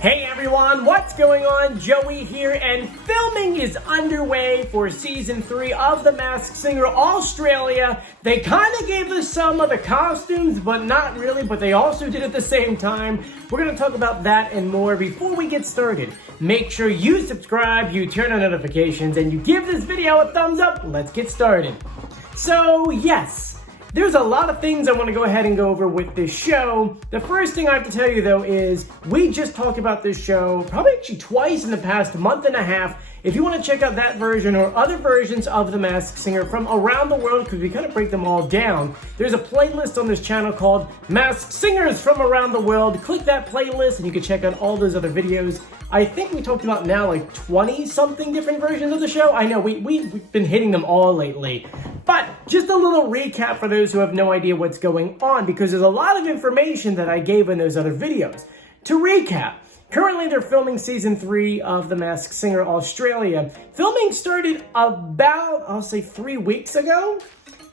Hey everyone, what's going on? Joey here, and filming is underway for season 3 of The Masked Singer Australia. They kind of gave us some of the costumes, but not really, but they also did at the same time. We're going to talk about that and more. Before we get started, make sure you subscribe, you turn on notifications, and you give this video a thumbs up. Let's get started. So yes, there's a lot of things I want to go ahead and go over with this show. The first thing I have to tell you though is we just talked about this show probably actually twice in the past month and a half. If you want to check out that version or other versions of The Masked Singer from around the world, because we kind of break them all down, there's a playlist on this channel called Masked Singers from Around the World. Click that playlist and you can check out all those other videos. I think we talked about now like 20-something different versions of the show. I know, we've been hitting them all lately. But just a little recap for those who have no idea what's going on, because there's a lot of information that I gave in those other videos. To recap, currently they're filming season 3 of The Masked Singer Australia. Filming started about, I'll say 3 weeks ago,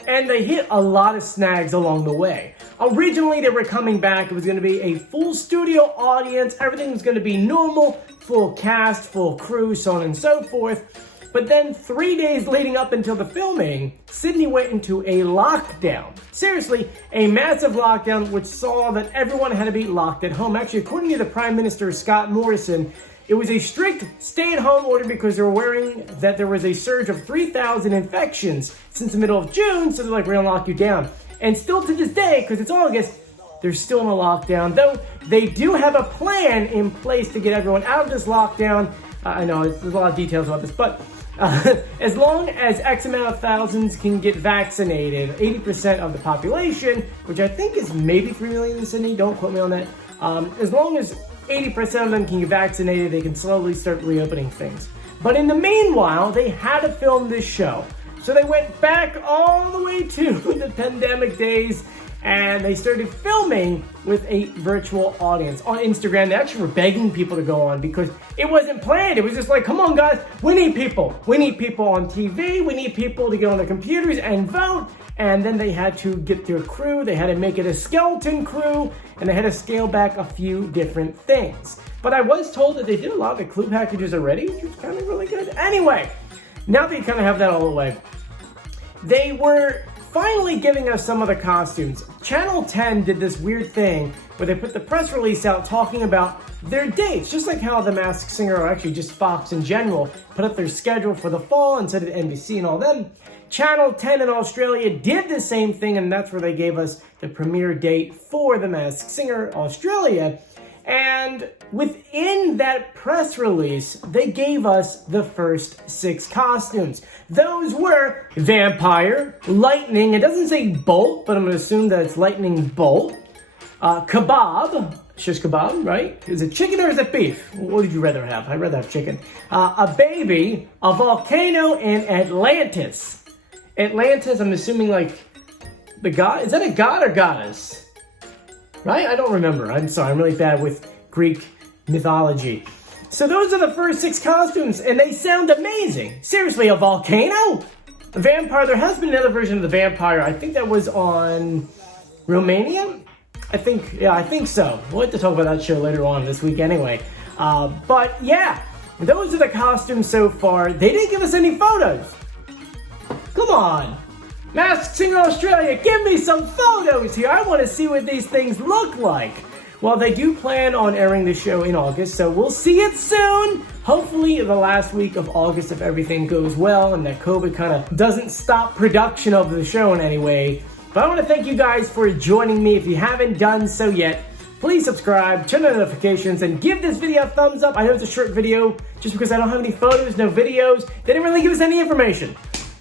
and they hit a lot of snags along the way. Originally they were coming back, it was going to be a full studio audience, everything was going to be normal, full cast, full crew, so on and so forth. But then 3 days leading up until the filming, Sydney went into a lockdown. Seriously, a massive lockdown which saw that everyone had to be locked at home. Actually, according to the Prime Minister, Scott Morrison, it was a strict stay-at-home order because they were worrying that there was a surge of 3,000 infections since the middle of June, so they're like, we're gonna lock you down. And still to this day, because it's August, they're still in a lockdown, though they do have a plan in place to get everyone out of this lockdown. I know, there's a lot of details about this, but as long as X amount of thousands can get vaccinated, 80% of the population, which I think is maybe 3 million in Sydney, don't quote me on that, as long as 80% of them can get vaccinated, they can slowly start reopening things. But in the meanwhile, they had to film this show. So they went back all the way to the pandemic days, and they started filming with a virtual audience on Instagram. They actually were begging people to go on because it wasn't planned. It was just like, come on guys, we need people. We need people on TV. We need people to get on their computers and vote. And then they had to get their crew. They had to make it a skeleton crew, and they had to scale back a few different things. But I was told that they did a lot of the clue packages already, which was kind of really good. Anyway, now that you kind of have that all the way, they were finally giving us some of the costumes. Channel 10 did this weird thing where they put the press release out talking about their dates, just like how The Masked Singer, or actually just Fox in general, put up their schedule for the fall and so did NBC and all them. Channel 10 in Australia did the same thing, and that's where they gave us the premiere date for The Masked Singer Australia. And within that press release, they gave us the first 6 costumes. Those were Vampire, Lightning, it doesn't say Bolt, but I'm gonna assume that it's Lightning Bolt, Kebab, shish kebab, right? Is it chicken or is it beef? What would you rather have? I'd rather have chicken. A Baby, a Volcano, and Atlantis. Atlantis, I'm assuming like the god, is that a god or goddess? Right? I don't remember. I'm sorry. I'm really bad with Greek mythology. So those are the first 6 costumes, and they sound amazing. Seriously, a volcano? A vampire? There has been another version of the vampire. I think that was on Romania? I think so. We'll have to talk about that show later on this week anyway. But yeah, those are the costumes so far. They didn't give us any photos. Come on. Masked Singer Australia, give me some photos here. I want to see what these things look like. Well, they do plan on airing the show in August, so we'll see it soon. Hopefully the last week of August if everything goes well and that COVID kind of doesn't stop production of the show in any way. But I want to thank you guys for joining me. If you haven't done so yet, please subscribe, turn on notifications, and give this video a thumbs up. I know it's a short video just because I don't have any photos, no videos. They didn't really give us any information.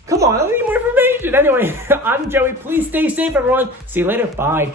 Come on, I need more information. Anyway, I'm Joey. Please stay safe, everyone. See you later. Bye.